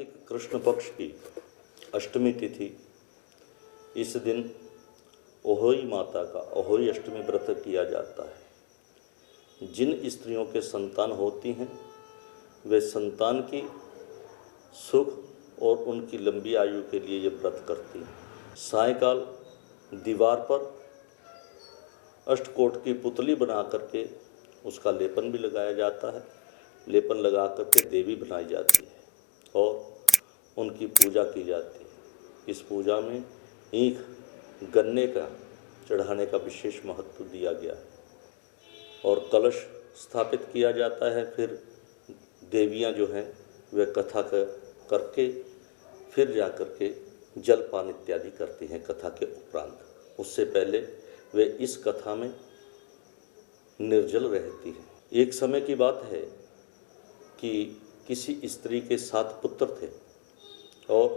कार्तिक कृष्ण पक्ष की अष्टमी तिथि, इस दिन अहोई माता का अहोई अष्टमी व्रत किया जाता है। जिन स्त्रियों के संतान होती हैं वे संतान की सुख और उनकी लंबी आयु के लिए ये व्रत करती हैं। सायंकाल दीवार पर अष्टकोट की पुतली बना करके उसका लेपन भी लगाया जाता है। लेपन लगा करके देवी बनाई जाती है और उनकी पूजा की जाती है। इस पूजा में ईख गन्ने का चढ़ाने का विशेष महत्व दिया गया है और कलश स्थापित किया जाता है। फिर देवियां जो हैं वे कथा करके फिर जा कर के जलपान इत्यादि करती हैं कथा के उपरांत। उससे पहले वे इस कथा में निर्जल रहती हैं। एक समय की बात है कि किसी स्त्री के 7 पुत्र थे और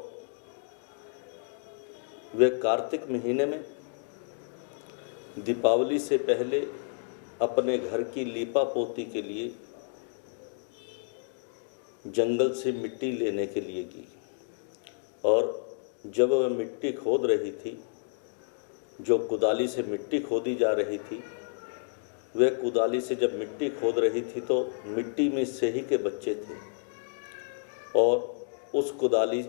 वे कार्तिक महीने में दीपावली से पहले अपने घर की लीपा पोती के लिए जंगल से मिट्टी लेने के लिए गई और जब वह मिट्टी खोद रही थी, जो कुदाली से मिट्टी खोदी जा रही थी, वह कुदाली से जब मिट्टी खोद रही थी तो मिट्टी में सेही के बच्चे थे और उस कुदाली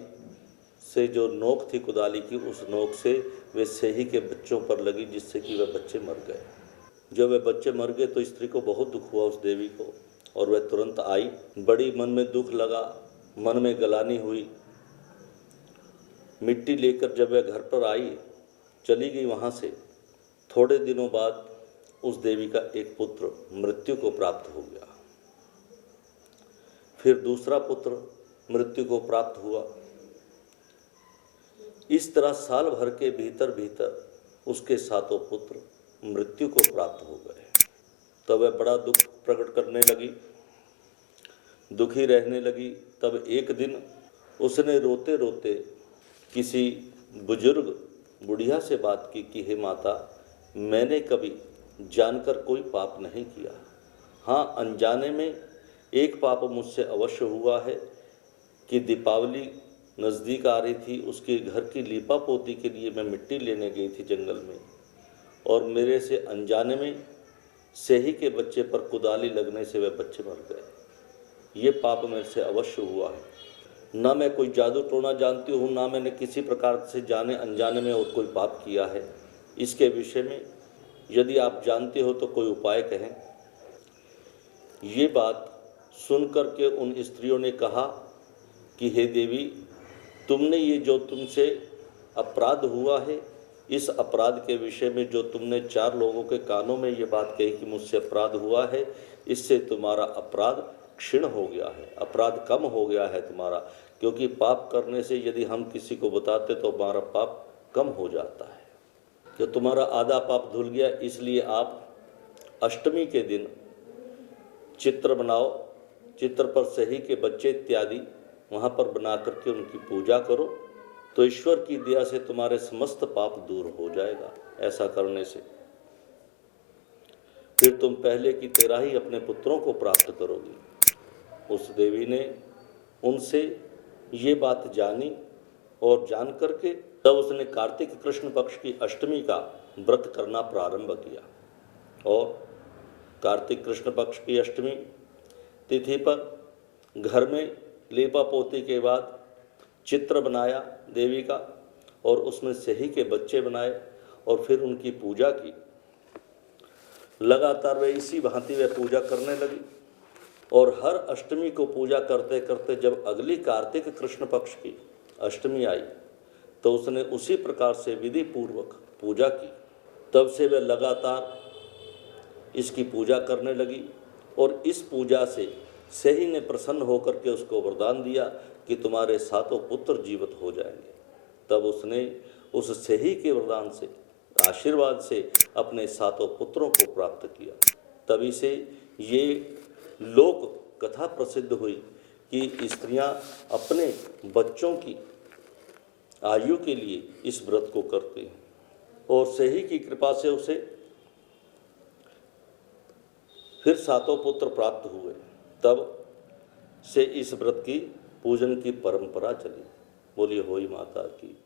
से जो नोक थी कुदाली की, उस नोक से वे सेही के बच्चों पर लगी, जिससे कि वह बच्चे मर गए। जब वे बच्चे मर गए तो स्त्री को बहुत दुख हुआ उस देवी को और वह तुरंत आई। बड़ी मन में दुख लगा, मन में गलानी हुई। मिट्टी लेकर जब वह घर पर आई, चली गई वहाँ से। थोड़े दिनों बाद उस देवी का एक पुत्र मृत्यु को प्राप्त हो गया। फिर दूसरा पुत्र मृत्यु को प्राप्त हुआ। इस तरह साल भर के भीतर भीतर उसके 7 पुत्र मृत्यु को प्राप्त हो गए। तब वह बड़ा दुख प्रकट करने लगी, दुखी रहने लगी। तब एक दिन उसने रोते रोते किसी बुजुर्ग बुढ़िया से बात की कि हे माता, मैंने कभी जानकर कोई पाप नहीं किया। हाँ, अनजाने में एक पाप मुझसे अवश्य हुआ है कि दीपावली नज़दीक आ रही थी, उसके घर की लीपा पोती के लिए मैं मिट्टी लेने गई थी जंगल में और मेरे से अनजाने में सेही के बच्चे पर कुदाली लगने से वह बच्चे मर गए। ये पाप मेरे से अवश्य हुआ है। ना मैं कोई जादू टोना जानती हूँ, ना मैंने किसी प्रकार से जाने अनजाने में और कोई पाप किया है। इसके विषय में यदि आप जानते हो तो कोई उपाय कहें। ये बात सुनकर के उन स्त्रियों ने कहा कि हे देवी, तुमने ये जो तुमसे अपराध हुआ है, इस अपराध के विषय में जो तुमने 4 लोगों के कानों में ये बात कही कि मुझसे अपराध हुआ है, इससे तुम्हारा अपराध क्षीण हो गया है, अपराध कम हो गया है तुम्हारा। क्योंकि पाप करने से यदि हम किसी को बताते तो हमारा पाप कम हो जाता है। तो तुम्हारा आधा पाप धुल गया। इसलिए आप अष्टमी के दिन चित्र बनाओ, चित्र पर सही के बच्चे इत्यादि वहाँ पर बना करके उनकी पूजा करो, तो ईश्वर की दया से तुम्हारे समस्त पाप दूर हो जाएगा। ऐसा करने से फिर तुम पहले की तरह ही अपने पुत्रों को प्राप्त करोगी। उस देवी ने उनसे ये बात जानी और जान करके तब उसने कार्तिक कृष्ण पक्ष की अष्टमी का व्रत करना प्रारंभ किया और कार्तिक कृष्ण पक्ष की अष्टमी तिथि पर घर में लीपा पोती के बाद चित्र बनाया देवी का और उसमें सेही के बच्चे बनाए और फिर उनकी पूजा की। लगातार वे इसी भांति वे पूजा करने लगी और हर अष्टमी को पूजा करते करते जब अगली कार्तिक कृष्ण पक्ष की अष्टमी आई तो उसने उसी प्रकार से विधि पूर्वक पूजा की। तब से वे लगातार इसकी पूजा करने लगी और इस पूजा से सेही ने प्रसन्न होकर के उसको वरदान दिया कि तुम्हारे 7 पुत्र जीवित हो जाएंगे। तब उसने उस सेही के वरदान से, आशीर्वाद से अपने 7 पुत्रों को प्राप्त किया। तभी से ये लोक कथा प्रसिद्ध हुई कि स्त्रियां अपने बच्चों की आयु के लिए इस व्रत को करती हैं और सेही की कृपा से उसे फिर 7 पुत्र प्राप्त हुए। तब से इस व्रत की पूजन की परंपरा चली। बोलिए होई माता की।